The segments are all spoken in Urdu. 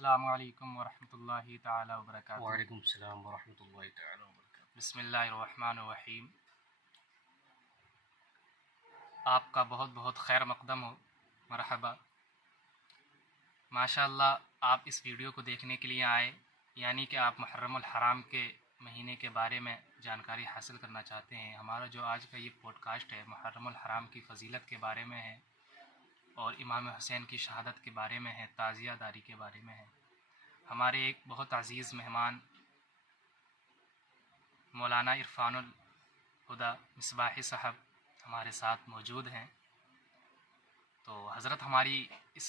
السلام علیکم ورحمۃ اللہ تعالی وبرکاتہ۔ وعلیکم السلام ورحمۃ اللہ تعالی وبرکاتہ۔ بسم اللہ الرحمن الرحیم۔ آپ کا بہت بہت خیر مقدم ہو، مرحبا۔ ماشاء اللہ آپ اس ویڈیو کو دیکھنے کے لیے آئے، یعنی کہ آپ محرم الحرام کے مہینے کے بارے میں جانکاری حاصل کرنا چاہتے ہیں۔ ہمارا جو آج کا یہ پوڈ کاسٹ ہے محرم الحرام کی فضیلت کے بارے میں ہے، اور امام حسین کی شہادت کے بارے میں ہے، تعزیہ داری کے بارے میں ہے۔ ہمارے ایک بہت عزیز مہمان مولانا عرفان الہدیٰ مصباحی صاحب ہمارے ساتھ موجود ہیں، تو حضرت ہماری اس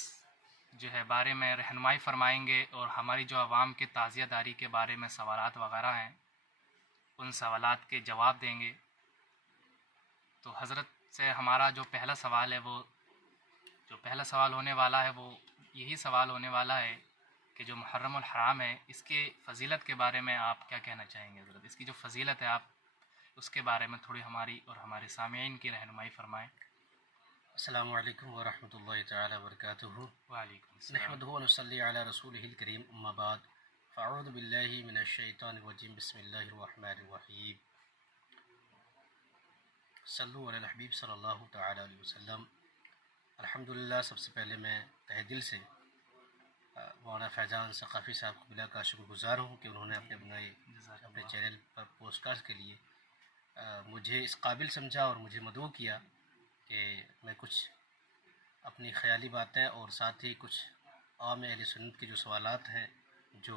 جو ہے بارے میں رہنمائی فرمائیں گے، اور ہماری جو عوام کے تعزیہ داری کے بارے میں سوالات وغیرہ ہیں ان سوالات کے جواب دیں گے۔ تو حضرت سے ہمارا جو پہلا سوال ہونے والا ہے وہ یہی سوال ہونے والا ہے کہ جو محرم الحرام ہے اس کے فضیلت کے بارے میں آپ کیا کہنا چاہیں گے حضرت؟ اس کی جو فضیلت ہے آپ اس کے بارے میں تھوڑی ہماری اور ہمارے سامعین کی رہنمائی فرمائیں۔ السلام علیکم ورحمۃ اللہ تعالی وبرکاتہ۔ وعلیکم السلام۔ نحمدہ ونصلی علی رسولہ الکریم، اما بعد فاعوذ باللہ من الشیطان الرجیم، بسم اللہ الرحمن الرحیم۔ صلو علی الحبیب صلی اللہ تعالی علیہ وسلم۔ الحمدللہ سب سے پہلے میں تہ دل سے مولانا فیضان ثقافی صاحب کو بلا کا شکر گزار ہوں کہ انہوں نے اپنے چینل پر پوڈ کاسٹ کے لیے مجھے اس قابل سمجھا اور مجھے مدعو کیا کہ میں کچھ اپنی خیالی باتیں اور ساتھ ہی کچھ عوام اہل سنت کے جو سوالات ہیں، جو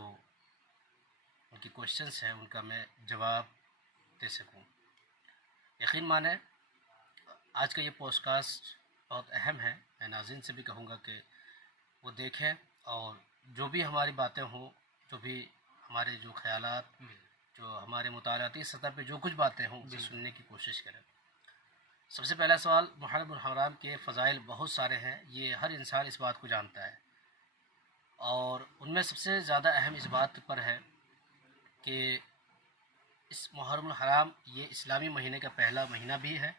ان کی کوشچنس ہیں، ان کا میں جواب دے سکوں۔ یقین مانیں آج کا یہ پوڈ کاسٹ بہت اہم ہے۔ میں ناظرین سے بھی کہوں گا کہ وہ دیکھیں، اور جو بھی ہماری باتیں ہوں، جو بھی ہمارے جو خیالات، جو ہمارے مطالعاتی سطح پہ جو کچھ باتیں ہوں اسے سننے کی کوشش کریں۔ سب سے پہلا سوال، محرم الحرام کے فضائل بہت سارے ہیں، یہ ہر انسان اس بات کو جانتا ہے، اور ان میں سب سے زیادہ اہم اس بات پر ہے کہ اس محرم الحرام یہ اسلامی مہینے کا پہلا مہینہ بھی ہے۔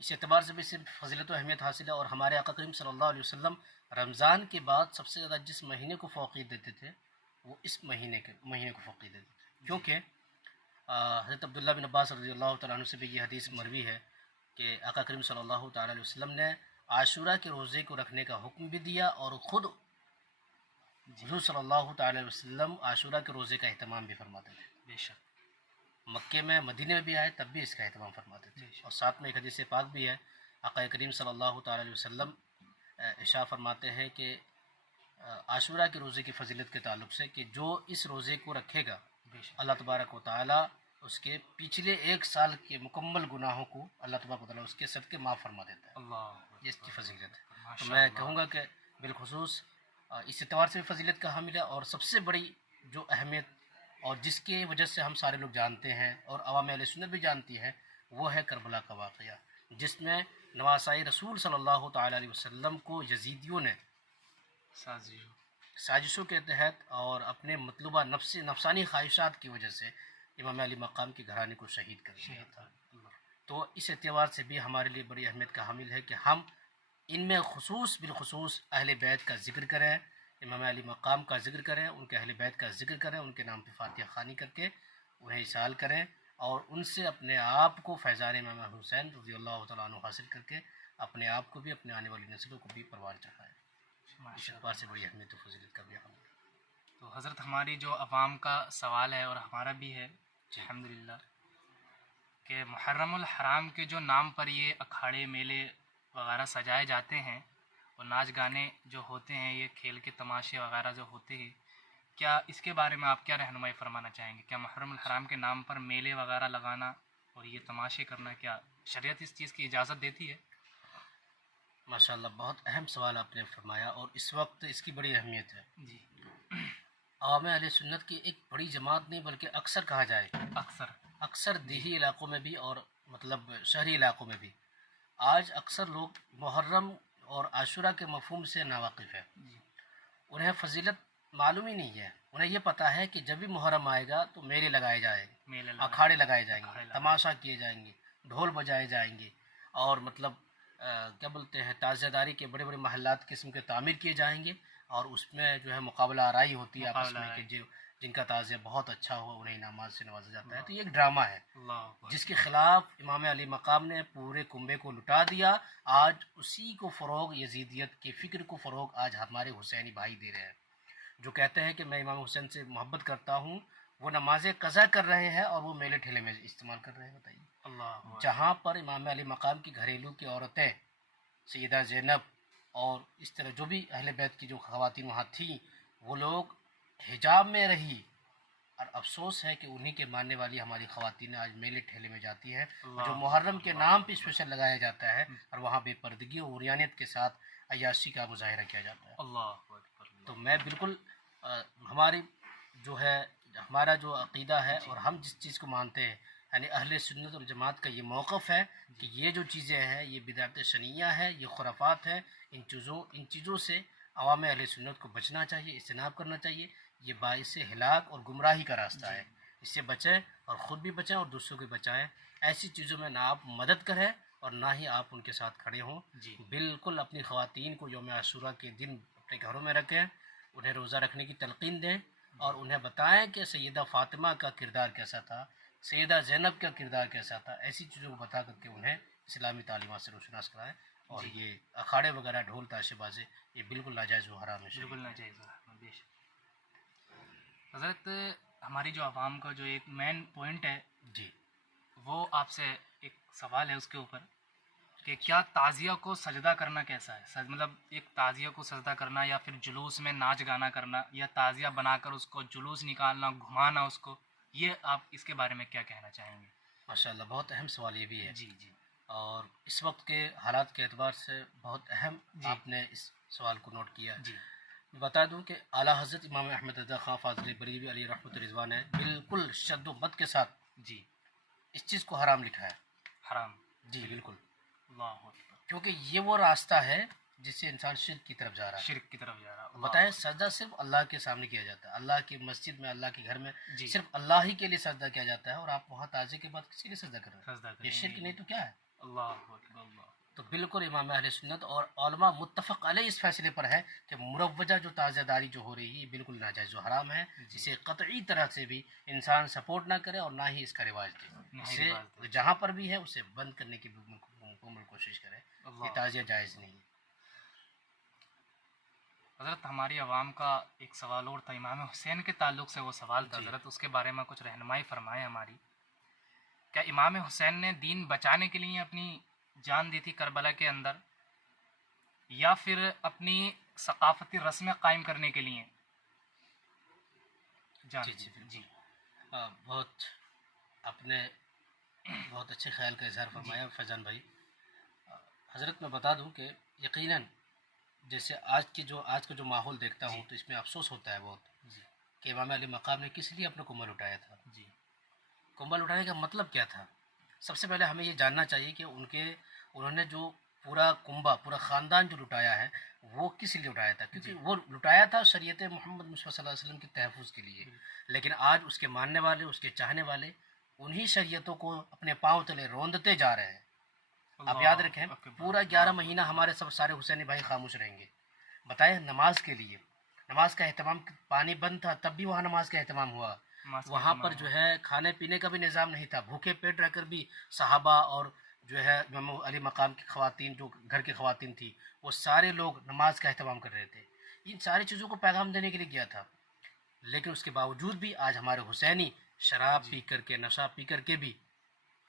اس اعتبار سے بھی صرف فضیلت و اہمیت حاصل ہے، اور ہمارے آقا کریم صلی اللہ علیہ وسلم رمضان کے بعد سب سے زیادہ جس مہینے کو فوقیت دیتے تھے وہ اس مہینے کو فوقیت دیتے تھے، کیونکہ حضرت عبداللہ بن عباس رضی اللہ تعالیٰ عنہ سے بھی یہ حدیث مروی ہے کہ آقا کریم صلی اللہ تعالیٰ علیہ وسلم نے عاشورہ کے روزے کو رکھنے کا حکم بھی دیا، اور خود حضور صلی اللہ تعالیٰ علیہ وسلم عاشورہ کے روزے کا اہتمام بھی فرماتے تھے۔ بے شک مکے میں، مدینے میں بھی آئے تب بھی اس کا اہتمام فرماتے تھے، اور ساتھ میں ایک حدیث پاک بھی ہے، آقا کریم صلی اللہ تعالیٰ علیہ وسلم ارشاد فرماتے ہیں کہ عاشورہ کے روزے کی فضیلت کے تعلق سے کہ جو اس روزے کو رکھے گا اللہ تبارک و تعالیٰ اس کے پچھلے ایک سال کے مکمل گناہوں کو اللہ تبارک و تعالیٰ اس کے صدقے معاف فرما دیتا ہے۔ اللہ، یہ اس کی فضیلت ہے۔ تو میں کہوں گا کہ بالخصوص اس اعتبار سے بھی فضیلت کا حامل ہے، اور سب سے بڑی جو اہمیت اور جس کی وجہ سے ہم سارے لوگ جانتے ہیں اور عوام اہل سنت بھی جانتی ہے، وہ ہے کربلا کا واقعہ، جس میں نواسائی رسول صلی اللہ تعالیٰ علیہ وسلم کو یزیدیوں نے سازشوں کے تحت اور اپنے مطلوبہ نفسانی خواہشات کی وجہ سے امام علی مقام کے گھرانے کو شہید کر دیا تھا۔ تو اس اعتبار سے بھی ہمارے لیے بڑی اہمیت کا حامل ہے کہ ہم ان میں بالخصوص اہل بیت کا ذکر کریں، امام علی مقام کا ذکر کریں، ان کے اہل بیت کا ذکر کریں، ان کے نام پہ فاتحہ خوانی کر کے انہیں اصال کریں، اور ان سے اپنے آپ کو فیضان امام حسین رضی اللہ تعالیٰ عنہ حاصل کر کے اپنے آپ کو بھی، اپنے آنے والی نسلوں کو بھی پروان چڑھائیں۔ اس اعتبار سے بڑی اہمیت و فضیلت کا بھی حامل ہے۔ تو حضرت ہماری جو عوام کا سوال ہے اور ہمارا بھی ہے الحمدللہ، کہ محرم الحرام کے جو نام پر یہ اکھاڑے میلے وغیرہ سجائے جاتے ہیں اور ناچ گانے جو ہوتے ہیں، یہ کھیل کے تماشے وغیرہ جو ہوتے ہیں، کیا اس کے بارے میں آپ کیا رہنمائی فرمانا چاہیں گے؟ کیا محرم الحرام کے نام پر میلے وغیرہ لگانا اور یہ تماشے کرنا، کیا شریعت اس چیز کی اجازت دیتی ہے؟ ماشاءاللہ بہت اہم سوال آپ نے فرمایا، اور اس وقت اس کی بڑی اہمیت ہے۔ جی، عوام اہل سنت کی ایک بڑی جماعت نہیں بلکہ اکثر کہا جائے، اکثر دیہی علاقوں میں بھی اور شہری علاقوں میں بھی آج اکثر لوگ محرم اور عاشورہ کے مفہوم سے ناواقف ہیں۔ انہیں فضیلت معلوم ہی نہیں ہے۔ انہیں یہ پتہ ہے کہ جب بھی محرم آئے گا تو میلے لگائے جائیں گے، اکھاڑے لگائے جائیں گے، تماشا کیے جائیں گے، ڈھول بجائے جائیں گے، اور کیا بولتے ہیں، تعزیہ داری کے بڑے بڑے محلات قسم کے تعمیر کیے جائیں گے، اور اس میں جو ہے مقابلہ آرائی ہوتی ہے آپس مقابلہ میں کہ آرائی، جو جن کا تعزیہ بہت اچھا ہو انہیں انعامات سے نوازا جاتا ہے. تو یہ ایک ڈرامہ ہے اللہ اکبر، جس کے خلاف امام علی مقام نے پورے کنبے کو لٹا دیا. آج اسی کو فروغ، یزیدیت کی فکر کو فروغ آج ہمارے حسینی بھائی دے رہے ہیں جو کہتے ہیں کہ میں امام حسین سے محبت کرتا ہوں. وہ نمازیں قضا کر رہے ہیں اور وہ میلے ٹھیلے میں استعمال کر رہے ہیں. بتائیے، اللہ اکبر، جہاں پر امام علی مقام کی گھریلو کی عورتیں سیدہ زینب اور اس طرح جو بھی اہل بیت کی جو خواتین وہاں تھیں وہ لوگ حجاب میں رہی. اور افسوس ہے کہ انہی کے ماننے والی ہماری خواتین آج میلے ٹھیلے میں جاتی ہیں جو محرم کے نام پہ اسپیشل لگایا جاتا ہے اور وہاں بے پردگی اور عریانیت کے ساتھ عیاشی کا مظاہرہ کیا جاتا ہے. اللہ اکبر، تو میں بالکل ہماری جو ہے ہمارا جو عقیدہ ہے اور ہم جس چیز کو مانتے ہیں یعنی اہل سنت اور جماعت کا یہ موقف ہے کہ یہ جو چیزیں ہیں یہ بدعت شنیعہ ہے، یہ خرافات ہے. ان چیزوں سے عوام اہل سنت کو بچنا چاہیے، اجتناب کرنا چاہیے. یہ باعث ہلاک اور گمراہی کا راستہ ہے. اس سے بچیں اور خود بھی بچیں اور دوسروں کو بچائیں. ایسی چیزوں میں نہ آپ مدد کریں اور نہ ہی آپ ان کے ساتھ کھڑے ہوں. بالکل اپنی خواتین کو یوم عاشوراء کے دن اپنے گھروں میں رکھیں، انہیں روزہ رکھنے کی تلقین دیں اور انہیں بتائیں کہ سیدہ فاطمہ کا کردار کیسا تھا، سیدہ زینب کا کردار کیسا تھا. ایسی چیزوں کو بتا کر کے انہیں اسلامی تعلیمات سے روشناس کرائیں. اور یہ اکھاڑے وغیرہ ڈھول تاشے بازی یہ بالکل ناجائز و حرام ہے. بالکل ناجائز ہے، بے شک. حضرت ہماری جو عوام کا جو ایک مین پوائنٹ ہے جی وہ آپ سے ایک سوال ہے اس کے اوپر کہ کیا تعزیہ کو سجدہ کرنا کیسا ہے؟ مطلب ایک تعزیہ کو سجدہ کرنا یا پھر جلوس میں ناچ گانا کرنا یا تعزیہ بنا کر اس کو جلوس نکالنا، گھمانا اس کو، یہ آپ اس کے بارے میں کیا کہنا چاہیں گے؟ ماشاء اللہ، بہت اہم سوال یہ بھی ہے جی جی اور اس وقت کے حالات کے اعتبار سے بہت اہم آپ نے اس سوال کو نوٹ کیا. جی میں بتا دوں کہ اعلیٰ حضرت امام احمد رضا خان فاضل بریلوی علیہ رحمۃ رضوان نے بالکل شد و مت کے ساتھ جی اس چیز کو حرام لکھا ہے. حرام، جی بالکل، اللہ اکبر، کیونکہ یہ وہ راستہ ہے جس سے انسان شرک کی طرف جا رہا ہے. شرک کی طرف جا رہا، اللہ بتائیں، سجدہ صرف اللہ کے سامنے کیا جاتا ہے، اللہ کی مسجد میں، اللہ کے گھر میں جی صرف اللہ ہی کے لیے سجدہ کیا جاتا ہے اور آپ وہاں تعزیے کے بعد کسی لیے سجدہ کر رہے سجدہ ہیں؟ کریں یہ شرک نہیں تو کیا ہے؟ اللہ اکبر، اللہ تو بالکل امام اہل سنت اور علماء متفق علیہ اس فیصلے پر ہے کہ مروجہ جو تازہ داری جو ہو رہی ہے یہ بالکل ناجائز و حرام ہے. اسے قطعی طرح سے بھی انسان سپورٹ نہ کرے اور نہ ہی اس کا رواج دے. اسے جہاں پر بھی ہے اسے بند کرنے کی مکمل کوشش کرے. یہ تعزیہ جائز نہیں ہے. حضرت ہماری عوام کا ایک سوال اور تھا امام حسین کے تعلق سے، وہ سوال تھا حضرت، اس کے بارے میں کچھ رہنمائی فرمائے ہماری. کیا امام حسین نے دین بچانے کے لیے اپنی جان دی تھی کربلا کے اندر یا پھر اپنی ثقافتی رسمیں قائم کرنے کے لیے جان جی دی؟ جی جی بہت آپ نے بہت اچھے خیال کا اظہار فرمایا فیضان بھائی. حضرت میں بتا دوں کہ یقیناً جیسے آج کا جو ماحول دیکھتا ہوں تو اس میں افسوس ہوتا ہے بہت کہ امام علی مقام نے کس لیے اپنا کنبل اٹھایا تھا. جی کنبل اٹھانے کا مطلب کیا تھا؟ سب سے پہلے ہمیں یہ جاننا چاہیے کہ انہوں نے جو پورا کنبہ، پورا خاندان جو لٹایا ہے وہ کس لیے اٹھایا تھا؟ کیونکہ وہ لٹایا تھا شریعت محمد مصطفیٰ صلی اللہ علیہ وسلم کے تحفظ کے لیے. لیکن آج اس کے ماننے والے، اس کے چاہنے والے انہی شریعتوں کو اپنے پاؤں تلے روندتے جا رہے ہیں. آپ یاد رکھیں پورا 11 مہینہ ہمارے سارے حسینی بھائی خاموش رہیں گے. بتائیں، نماز کے لیے، نماز کا اہتمام، پانی بند تھا تب بھی وہاں نماز کا اہتمام ہوا. وہاں پر جو ہے کھانے پینے کا بھی نظام نہیں تھا، بھوکے پیٹ رہ کر بھی صحابہ اور جو ہے امام علی مقام کی خواتین، جو گھر کی خواتین تھی، وہ سارے لوگ نماز کا اہتمام کر رہے تھے. ان ساری چیزوں کو پیغام دینے کے لیے کیا تھا. لیکن اس کے باوجود بھی آج ہمارے حسینی شراب پی کر کے، نشہ پی کر کے بھی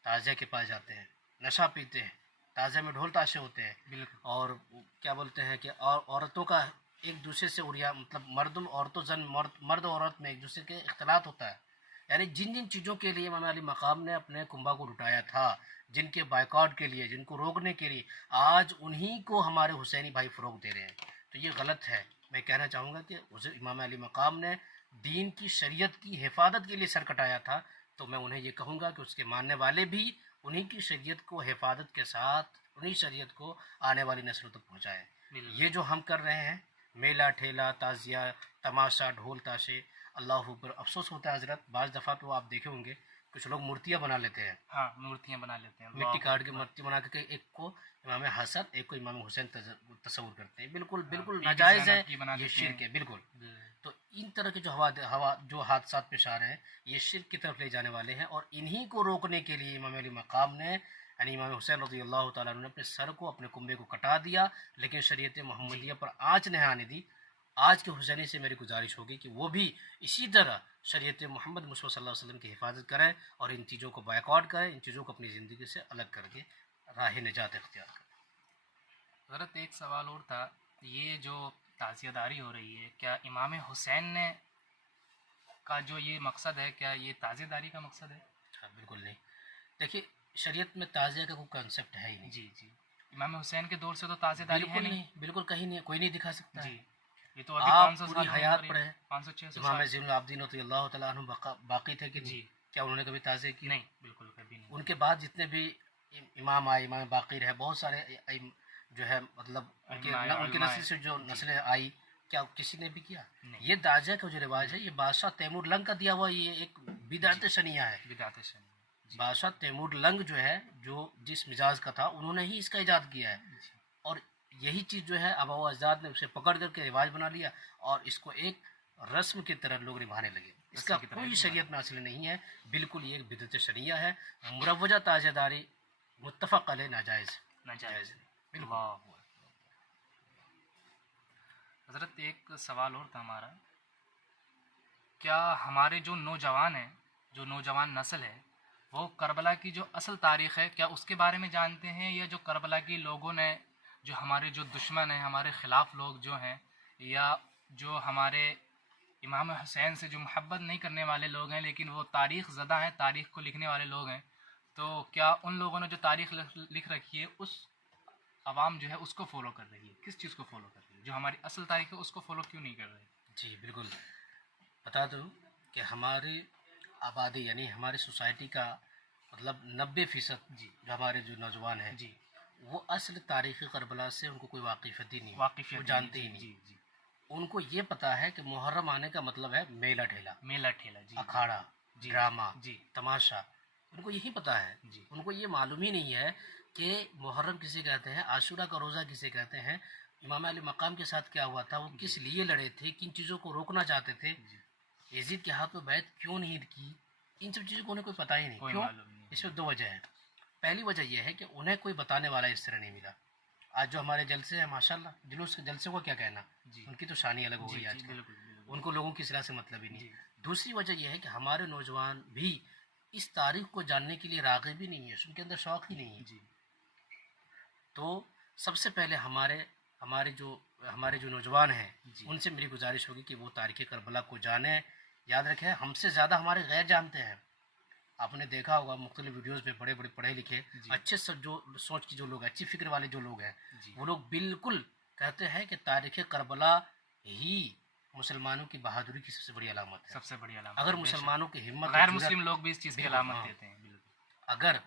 تعزیہ کے پاس جاتے ہیں، نشہ پیتے ہیں، تعزیہ میں ڈھول تاشے ہوتے ہیں. اور کیا بولتے ہیں کہ عورتوں کا ایک دوسرے سے مطلب مرد و عورت میں ایک دوسرے کے اختلاط ہوتا ہے. یعنی جن چیزوں کے لیے امام علی مقام نے اپنے کنبہ کو لٹایا تھا، جن کے بائیکاٹ کے لیے، جن کو روکنے کے لیے، آج انہی کو ہمارے حسینی بھائی فروغ دے رہے ہیں. تو یہ غلط ہے. میں کہنا چاہوں گا کہ امام علی مقام نے دین کی، شریعت کی حفاظت کے لیے سر کٹایا تھا. تو میں انہیں یہ کہوں گا کہ اس کے ماننے والے بھی انہی کی شریعت کو حفاظت کے ساتھ، انہی شریعت کو آنے والی نسلوں تک پہنچائیں. یہ جو ہم کر رہے ہیں میلہ ٹھیلا، تعزیہ، تماشا، ڈھول تاشے، اللہ پر افسوس ہوتا ہے حضرت. بعض دفعہ تو آپ دیکھے ہوں گے کچھ لوگ مورتیاں بنا لیتے ہیں، ہاں مورتیاں بنا لیتے ہیں، مٹی کاٹ کے اللہ مورتی بنا کے ایک کو امام حسن ایک کو امام حسین تصور کرتے ہیں، بالکل ہاں بالکل بی بی ناجائز ہے، زینب کی بنا یہ دیتے ہیں۔ شرک ہے بالکل۔ تو ان طرح کے جو جو حادثات پیش آ رہے ہیں یہ شرک کی طرف لے جانے والے ہیں، اور انہی کو روکنے کے لیے امام علی مقام نے یعنی امام حسین رضی اللہ تعالیٰ عنہ نے اپنے سر کو اپنے کنبے کو کٹا دیا، لیکن شریعت جی محمدیہ پر آنچ نہیں آنے دی۔ آج کے حسینی سے میری گزارش ہوگی کہ وہ بھی اسی طرح شریعت محمد مصطفیٰ صلی اللہ علیہ وسلم کی حفاظت کریں اور ان چیزوں کو بائیکاٹ کریں، ان چیزوں کو اپنی زندگی سے الگ کر کے راہ نجات اختیار کریں۔ حضرت ایک سوال اور تھا، یہ جو تعزیہ داری ہو رہی ہے، کیا امام حسین نے کا جو یہ مقصد ہے، کیا یہ تعزیہ داری کا مقصد ہے؟ ہاں بالکل نہیں، دیکھیے شریعت میں تعزیہ کا کوئی کنسپٹ ہے ہی نہیں، جی جی، امام حسین کے دور سے تو تعزیہ داری ہے بالکل نہیں۔ نہیں، بالکل کہیں نہیں، کوئی نہیں دکھا سکتا ہے۔ جی، یہ تو ابھی آپ 500 پوری سال ہونے حیات قریب، پڑھیں، 500-600 امام سال۔ زین العابدین رضی اللہ تعالیٰ عنہ باقی تھے کہ نہیں؟ جی کیا انہوں نے کبھی تعزیہ کی؟ نہیں، بالکل کبھی نہیں۔ ان کے بعد جتنے بھی امام آئے، امام باقی رہے، بہت سارے جو ہے مطلب ان کے نسل سے جو نسلیں آئی، کیا کسی نے بھی کیا؟ نہیں، یہ تعزیہ کا جو رواج ہے یہ بادشاہ تیمور لنگ کا دیا ہوا یہ ایک بدعت شنیعہ ہے۔ بدعت شنیعہ۔ جی بادشاہ تیمور لنگ جو ہے جو جس مزاج کا تھا انہوں نے ہی اس کا ایجاد کیا ہے، جی اور یہی چیز جو ہے آبا و اجداد نے اسے پکڑ کر کے رواج بنا لیا اور اس کو ایک رسم کی طرح لوگ نبھانے لگے۔ اس کا رسم کی طرح کوئی نبھانے شریعت میں اصل نہیں ہے، بالکل یہ ایک بدعت شرعیہ ہے، مروجہ تعزیہ داری متفق علیہ ناجائز ناجائز۔ بالکل۔ اللہ اکبر۔ حضرت ایک سوال اور تھا ہمارا، کیا ہمارے جو نوجوان ہیں، جو نوجوان نسل ہے، وہ کربلا کی جو اصل تاریخ ہے کیا اس کے بارے میں جانتے ہیں، یا جو کربلا کی لوگوں نے، جو ہمارے جو دشمن ہیں، ہمارے خلاف لوگ جو ہیں، یا جو ہمارے امام حسین سے جو محبت نہیں کرنے والے لوگ ہیں لیکن وہ تاریخ زدہ ہیں، تاریخ کو لکھنے والے لوگ ہیں، تو کیا ان لوگوں نے جو تاریخ لکھ رکھی ہے اس عوام جو ہے اس کو فالو کر رہی ہے؟ کس چیز کو فالو کر رہی ہے؟ جو ہماری اصل تاریخ ہے اس کو فالو کیوں نہیں کر رہی؟ جی بالکل، بتا دوں کہ ہماری آبادی یعنی ہماری سوسائٹی کا مطلب 90% جی جو ہمارے جو نوجوان ہیں جی، وہ اصل تاریخی کربلا سے ان کو کوئی واقفیت ہی نہیں، واقفیت وہ نہیں، جانتے جی ہی نہیں۔ جی جی، ان کو یہ پتا ہے کہ محرم آنے کا مطلب ہے میلہ ٹھیلا، میلہ ٹھیلا، جی اکھاڑا، جی ڈرامہ، جی تماشا، ان کو یہی پتا ہے۔ جی ان کو یہ معلوم ہی نہیں ہے کہ محرم کسے کہتے ہیں، عاشورہ کا روزہ کسے کہتے ہیں، امام علی مقام کے ساتھ کیا ہوا تھا، وہ کس لیے لڑے تھے، کن چیزوں کو روکنا چاہتے تھے، جی، یزید کے ہاتھ میں بیعت کیوں نہیں کی، ان سب چیزوں کو انہیں کوئی پتہ ہی نہیں۔ کوئی کیوں؟ معلوم نہیں۔ اس میں دو وجہ ہیں۔ پہلی وجہ یہ ہے کہ انہیں کوئی بتانے والا اس طرح نہیں ملا۔ آج جو ہمارے جلسے ہیں ماشاءاللہ، جلوس کے جلسے کو کیا کہنا، جی ان کی تو شان ہی الگ ہو جی گئی جی، آج کل، بالکل بالکل، ان کو لوگوں کی اصلاح سے مطلب ہی نہیں۔ جی دوسری وجہ یہ ہے کہ ہمارے نوجوان بھی اس تاریخ کو جاننے کے لیے راغب ہی نہیں ہے، ان کے اندر شوق ہی نہیں ہے۔ جی تو سب سے پہلے ہمارے جو نوجوان ہیں جی، ان سے میری گزارش ہوگی کہ وہ تاریخ کربلا کو جانیں۔ یاد رکھیں ہم سے زیادہ ہمارے غیر جانتے ہیں۔ آپ نے دیکھا ہوگا مختلف ویڈیوز میں بڑے بڑے پڑھے لکھے جی اچھے جو سوچ کے جو لوگ ہیں، اچھی فکر والے جو لوگ ہیں، جی، وہ لوگ بالکل کہتے ہیں کہ تاریخ کربلا ہی مسلمانوں کی بہادری کی سب سے بڑی علامت ہے۔ سب سے بڑی علامت اگر ہے، بے شک۔ مسلمانوں کی ہمت اور غیر جرأت، مسلم لوگ بھی اس چیز کی بالکل، علامت ہاں، دیتے ہیں، بالکل۔ اگر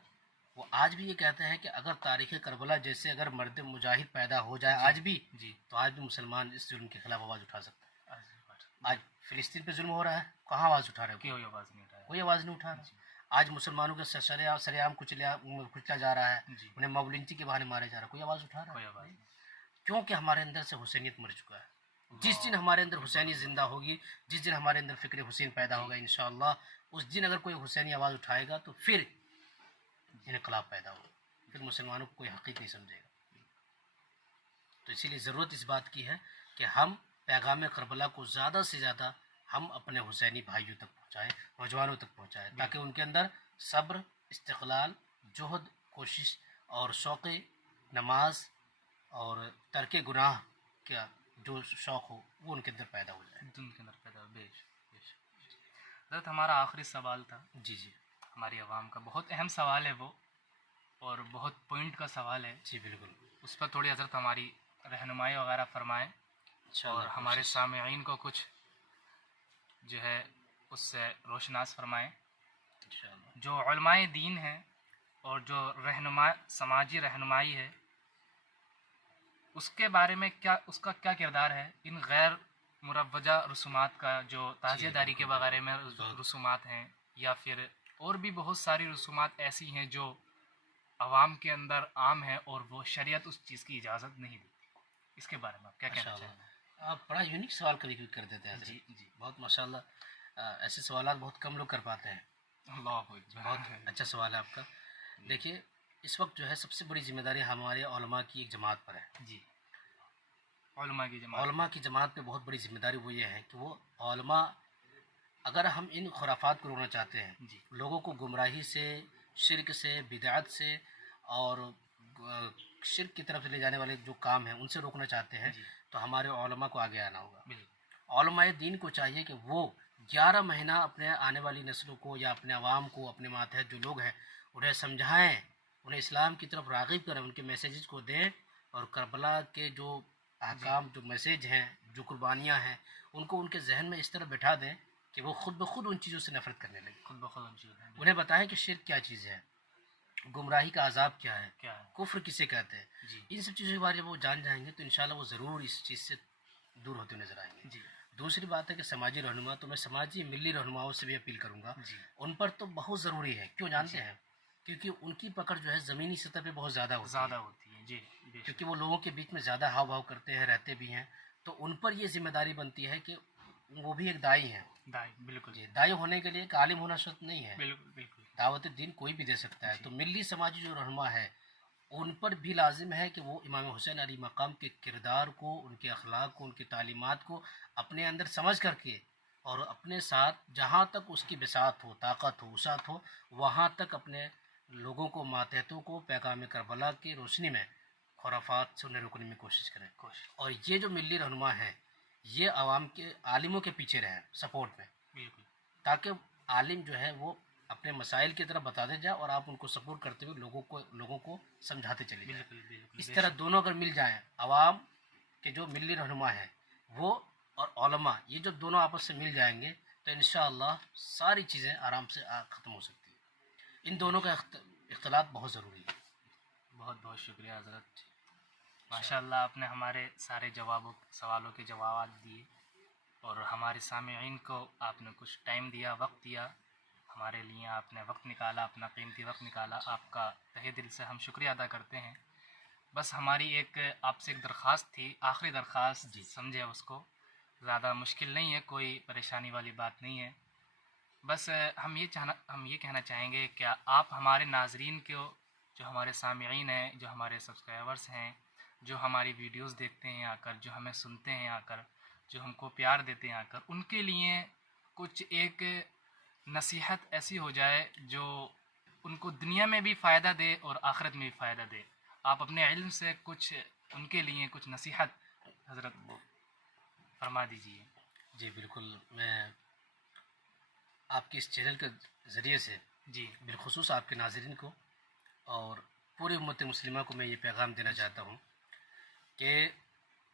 وہ آج بھی یہ کہتے ہیں کہ اگر تاریخ کربلا جیسے اگر مرد مجاہد پیدا ہو جائے جی آج بھی، جی، تو آج بھی مسلمان اس ظلم کے خلاف آواز اٹھا سکتا ہے۔ جی، آج فلسطین پہ ظلم ہو رہا ہے، کہاں آواز اٹھا رہے ہو؟ کوئی آواز نہیں اٹھایا۔ کوئی آواز نہیں اٹھا رہا۔ جی آج مسلمانوں کے سریعام کچلا جا رہا ہے، جی، انہیں موب لنچنگ کے بہانے مارے جا رہا ہے، کوئی آواز اٹھا رہا کوئی ہے؟ آواز نہیں۔ کیونکہ ہمارے اندر سے حسینیت مر چکا ہے۔ جس دن ہمارے اندر حسینیت زندہ ہوگی، جس دن ہمارے اندر فکر حسین پیدا ہوگا انشاءاللہ، اس دن اگر کوئی حسینی آواز اٹھائے گا تو پھر انقلاب پیدا ہوگا، پھر مسلمانوں کو کوئی حقیق نہیں سمجھے گا۔ تو اسی لیے ضرورت اس بات کی ہے کہ ہم پیغام کربلا کو زیادہ سے زیادہ ہم اپنے حسینی بھائیوں تک پہنچائیں، نوجوانوں تک پہنچائیں، تاکہ ان کے اندر صبر، استقلال، جہد، کوشش اور شوق نماز اور ترک گناہ کا جو شوق ہو وہ ان کے اندر پیدا ہو جائے۔ دن کے اندر پیدا، بے شک۔ حضرت ہمارا آخری سوال تھا جی جی ہماری عوام کا، بہت اہم سوال ہے وہ، اور بہت پوائنٹ کا سوال ہے، جی بالکل، اس پر تھوڑی حضرت ہماری رہنمائی وغیرہ فرمائیں، اور ہمارے سامعین کو کچھ جو ہے اس سے روشناس فرمائیں۔ انشاءاللہ۔ جو علماء دین ہیں اور جو سماجی رہنمائی ہے، اس کے بارے میں کیا، اس کا کیا کردار ہے ان غیر مروجہ رسومات کا، جو تعزیہ داری کے بارے میں رسومات ہیں، یا پھر اور بھی بہت ساری رسومات ایسی ہیں جو عوام کے اندر عام ہیں اور وہ شریعت اس چیز کی اجازت نہیں دیتی. اس کے بارے میں آپ کیا ماشاء کہنا چاہیں گے؟ اللہ، آپ بڑا یونیک سوال کبھی کبھی کر دیتے ہیں جی حضرت. جی. بہت ماشاء اللہ، ایسے سوالات بہت کم لوگ کر پاتے ہیں. اللہ اکبر. بہت اچھا سوال ہے آپ کا. دیکھیے، اس وقت جو ہے سب سے بڑی ذمہ داری ہمارے علماء کی ایک جماعت پر ہے. جی. علماء کی جماعت. علماء کی جماعت پہ بہت بڑی ذمہ داری وہ یہ ہے کہ وہ علماء، اگر ہم ان خرافات کو روکنا چاہتے ہیں، جی لوگوں کو گمراہی سے، شرک سے، بدعت سے اور شرک کی طرف لے جانے والے جو کام ہیں ان سے روکنا چاہتے ہیں، جی تو ہمارے علماء کو آگے آنا ہوگا. بالکل. علماء دین کو چاہیے کہ وہ 11 مہینہ اپنے آنے والی نسلوں کو یا اپنے عوام کو، اپنے ماتحت جو لوگ ہیں انہیں سمجھائیں، انہیں اسلام کی طرف راغب کریں، ان کے میسیجز کو دیں، اور کربلا کے جو احکام، جو میسیج ہیں، جو قربانیاں ہیں، ان کو ان کے ذہن میں اس طرح بٹھا دیں کہ وہ خود بخود ان چیزوں سے نفرت کرنے لگے. خود بخود ان چیزوں. انہیں بتائیں کہ شرک کیا چیز ہے، گمراہی کا عذاب کیا ہے، کیا ہے. کفر کسے کہتے ہیں. جی ان سب چیزوں کے بارے میں وہ جان جائیں گے تو انشاءاللہ وہ ضرور اس چیز سے دور ہوتے نظر آئیں گے. جی دوسری بات ہے کہ سماجی رہنما، تو میں سماجی ملی رہنماؤں سے بھی اپیل کروں گا. جی ان پر تو بہت ضروری ہے. کیوں جانتے ہیں؟ کیونکہ ان کی پکڑ جو ہے زمینی سطح پہ بہت زیادہ ہوتی زیادہ ہے، ہوتی ہے. جی بے شک. کیونکہ وہ لوگوں کے بیچ میں زیادہ ہاؤ بھاؤ کرتے ہیں، رہتے بھی ہیں. تو ان پر یہ ذمہ داری بنتی ہے کہ وہ بھی ایک دائی ہیں. دائی. بالکل. جی، دائی ہونے کے لیے ایک عالم ہونا شرط نہیں ہے. بالکل بالکل. دعوت دین کوئی بھی دے سکتا ہے. جی. تو ملی سماجی جو رہنما ہے ان پر بھی لازم ہے کہ وہ امام حسین علیہ مقام کے کردار کو، ان کے اخلاق کو، ان کی تعلیمات کو اپنے اندر سمجھ کر کے، اور اپنے ساتھ جہاں تک اس کی بساط ہو، طاقت ہو، وسعت ہو، وہاں تک اپنے لوگوں کو، ماتحتوں کو پیغام کربلا کی روشنی میں خرافات سے انہیں روکنے میں کوشش کریں. اور یہ جو ملی رہنما ہیں یہ عوام کے عالموں کے پیچھے رہیں، سپورٹ میں، بالکل. تاکہ عالم جو ہے وہ اپنے مسائل کی طرف بتاتے جائیں اور آپ ان کو سپورٹ کرتے ہوئے لوگوں کو سمجھاتے چلے جائیں. بالکل بالکل. اس طرح دونوں اگر مل جائیں، عوام کے جو ملی رہنما ہیں وہ اور علماء، یہ جو دونوں آپس سے مل جائیں گے تو انشاءاللہ ساری چیزیں آرام سے ختم ہو سکتی ہیں. ان دونوں کا اختلاط بہت ضروری ہے. بہت بہت شکریہ حضرت. ماشاء اللہ آپ نے ہمارے سارے سوالوں کے جوابات دیے، اور ہمارے سامعین کو آپ نے کچھ ٹائم دیا، وقت دیا. ہمارے لیے آپ نے وقت نکالا، اپنا قیمتی وقت نکالا. آپ کا تہہ دل سے ہم شکریہ ادا کرتے ہیں. بس ہماری آپ سے ایک درخواست تھی، آخری درخواست. جی. سمجھے اس کو، زیادہ مشکل نہیں ہے، کوئی پریشانی والی بات نہیں ہے. بس ہم یہ کہنا چاہیں گے کہ آپ ہمارے ناظرین کو، جو ہمارے سامعین ہیں، جو ہمارے سبسکرائبرز ہیں، جو ہماری ویڈیوز دیکھتے ہیں آ کر، جو ہمیں سنتے ہیں آ کر، جو ہم کو پیار دیتے ہیں آ کر، ان کے لیے کچھ ایک نصیحت ایسی ہو جائے جو ان کو دنیا میں بھی فائدہ دے اور آخرت میں بھی فائدہ دے. آپ اپنے علم سے کچھ ان کے لیے کچھ نصیحت حضرت فرما دیجیے. جی بالکل، میں آپ کے اس چینل کے ذریعے سے جی بالخصوص آپ کے ناظرین کو اور پوری امت مسلمہ کو میں یہ پیغام دینا چاہتا ہوں کہ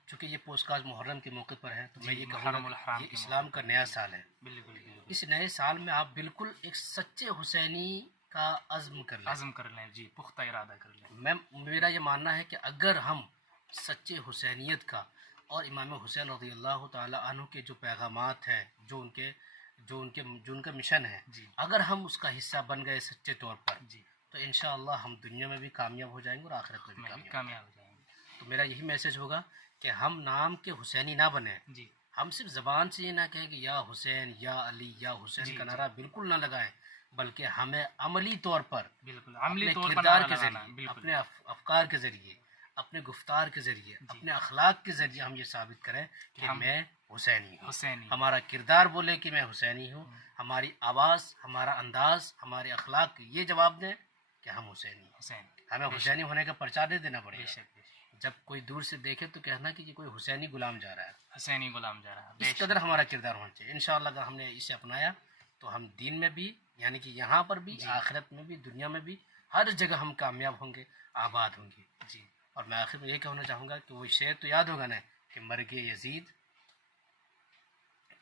چونکہ یہ پوسٹ کاسٹ محرم کے موقع پر ہے تو میں یہ کہوں محرم گا الحرام کہ یہ کے اسلام موقع کا پر. نیا سال ہے. بالکل بالکل. اس نئے سال میں آپ بالکل ایک سچے حسینی کا عزم کر لیں. عزم کر لیں. جی، پختہ ارادہ کر لیں. میرا یہ ماننا ہے کہ اگر ہم سچے حسینیت کا اور امام حسین رضی اللہ تعالی عنہ کے جو پیغامات ہیں، جو ان کا مشن ہے، جی اگر ہم اس کا حصہ بن گئے سچے طور پر جی. تو انشاءاللہ ہم دنیا میں بھی کامیاب ہو جائیں گے اور آخرت میں بھی میں بھی کامیاب. کامیاب ہو جائیں گے. تو میرا یہی میسج ہوگا کہ ہم نام کے حسینی نہ بنیں. جی ہم صرف زبان سے یہ نہ کہیں کہ یا حسین، یا علی، یا حسین جی کا جی. نعرہ بالکل نہ لگائیں، بلکہ ہمیں عملی طور پر بالکل عملی اپنے طور پر کردار نعرہ کے لگانا. ذریعے، بالکل. اپنے افکار کے ذریعے، اپنے گفتار کے ذریعے، جی. اپنے اخلاق کے ذریعے ہم یہ ثابت کریں کہ ہم میں حسینی ہوں. حسینی. ہمارا کردار بولے کہ میں حسینی ہوں، ہماری آواز، ہمارا انداز، ہمارے اخلاق یہ جواب دیں کہ ہم حسینی ہیں. حسین. ہمیں حسینی ہونے کا پرچار دے دینا پڑے بے گا. شک بے شک. جب کوئی دور سے دیکھے تو کہنا کہ یہ کوئی حسینی غلام جا رہا ہے. حسینی غلام جا رہا. اس قدر ہمارا کردار ہونا چاہیے. انشاءاللہ اگر ہم نے اسے اپنایا تو ہم دین میں بھی، یعنی کہ یہاں پر بھی، جی. آخرت میں بھی، دنیا میں بھی، ہر جگہ ہم کامیاب ہوں گے، آباد ہوں گے. جی. اور میں آخر میں یہ کہنا چاہوں گا کہ وہ شعر تو یاد ہوگا نا کہ مرگ یزید،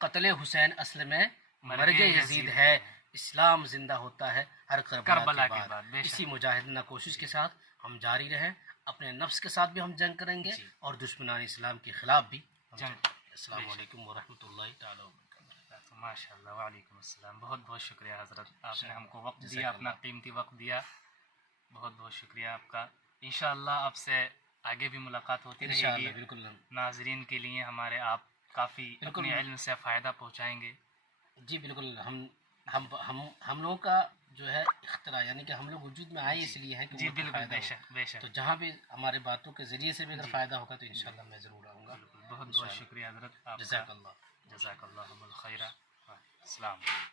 قتل حسین اصل میں مرگ یزید ہے، اسلام زندہ ہوتا ہے ہر کربلا کے بعد. اسی مجاہدانہ کوشش کے ساتھ ہم جاری رہیں. اپنے نفس کے ساتھ بھی ہم جنگ کریں گے اور دشمنان اسلام کے خلاف بھی جنگ. السلام علیکم ورحمۃ اللہ تعالی وبرکاتہ. ماشاء اللہ، وعلیکم السلام. بہت بہت شکریہ حضرت، آپ نے ہم کو وقت جزاک دیا، اپنا اللہ. قیمتی وقت دیا. بہت بہت شکریہ آپ کا. انشاءاللہ آپ سے آگے بھی ملاقات ہوتی رہے انشاءاللہ گی. بالکل. ناظرین کے لیے ہمارے آپ کافی بالکل. اپنے علم سے فائدہ پہنچائیں گے. جی بالکل. ہم لوگوں کا جو ہے اختراع، یعنی کہ ہم لوگ وجود میں آئے اس لیے ہیں کہ جی امت کو بالکل، فائدہ بے ہو. شک بے شک. تو جہاں بھی ہمارے باتوں کے ذریعے سے بھی اگر جی فائدہ ہوگا تو انشاءاللہ میں ضرور آؤں گا. بالکل. بہت بہت انشاءاللہ. شکریہ حضرت آپ کا. جزاک اللہ. جزاک اللہ الخیر. السلام.